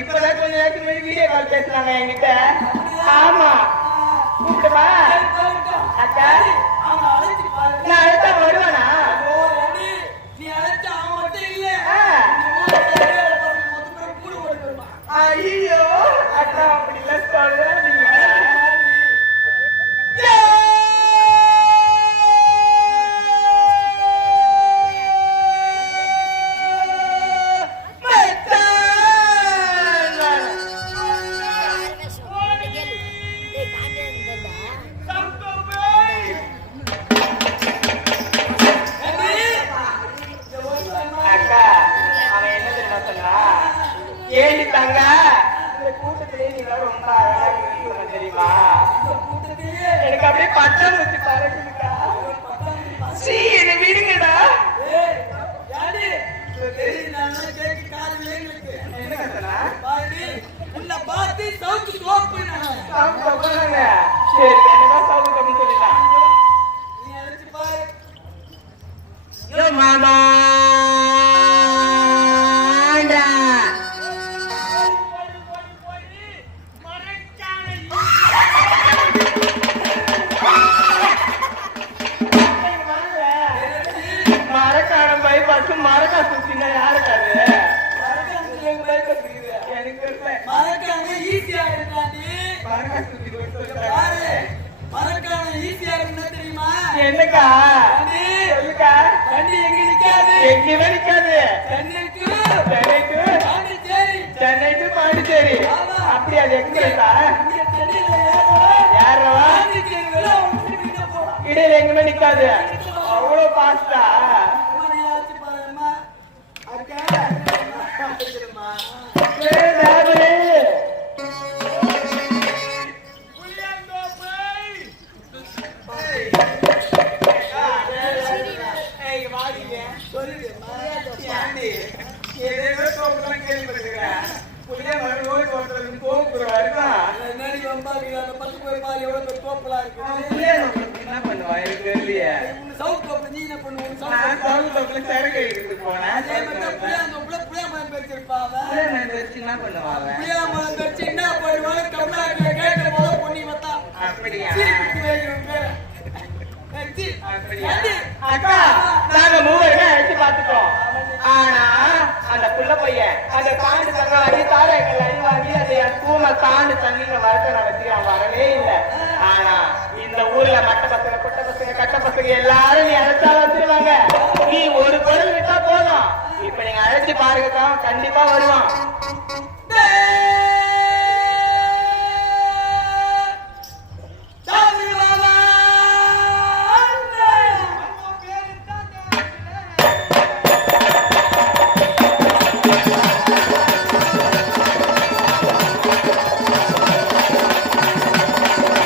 இப்பதான் கொஞ்ச நேரத்துக்கு முன்னாடி வீடியோ கால் பேசுறாங்க என்கிட்ட. ஆமா அக்கா நான் அழைச்சா வருவானா? ஐயோ அக்கா அப்படி இல்ல சொல்ற. எனக்கு அப்படியே பச்சை வச்சு பறக்குதுக்கா. என்ன விடுங்கடா. மாமா மரக்கா சுத்தினா யாருக்காது? மரக்கான ஈஸியா தெரியுமா? என்னக்கா சொல்லுக்கா. தண்ணி எங்க நிக்காது, எங்கேயுமே நிக்காது. சென்னை டு பாண்டிச்சேரி. அப்படி அது எக்ஸ்பிரஸா? யாரவா இடையில எங்குமே நிக்காது. அவ்வளவு பாஸ்டா? வாடிங்க சொல்லுங்க ஏண்டி ஏதேதோ தோப்புலாம் கேள்விப்பட்டிருக்கிறேன் புளிய மரம் ஓடி ஓட்டுறதுக்கு தோப்பு வருதா என்னடி ரொம்ப அந்த பத்து போய் பாரு எவ்வளவு தோப்பலா இருக்கு புளிய தோப்புல என்ன பண்ணுவா எனக்கு தெரியலையே சவுத் தோப்பு நீ என்ன பண்ணுவோம் நான் சவுத் தோப்புல சரக்கு எடுத்துட்டு போனேன் அதே மாதிரி புளியா மரம் வச்சிருப்பாவ என்ன பண்ணுவாங்க புளியா மரம் வச்சு என்ன பண்ணுவாங்க தமிழ்நாட்டுல கேட்ட போல பொண்ணி வந்தா அப்படியா அக்கா நாங்க மூவருமே அழைச்சு பார்த்துட்டோம். ஆனா அந்த புள்ள பையன் அந்த தாண்டு தங்காடி தாரைகள் அணிவாங்கி அதை பூமை தாண்டு தங்கிங்க வரத்தை வச்சு அவன் வரவே இல்லை. ஆனா இந்த ஊர்ல மட்ட பசங்க குட்ட பசங்க கட்ட பசங்க எல்லாரும் நீ அழைச்சா வந்துருவாங்க. நீ ஒரு குரல் விட்டா போதும். இப்ப நீங்க அழைச்சு பாருங்கக்கா கண்டிப்பா வருவான்.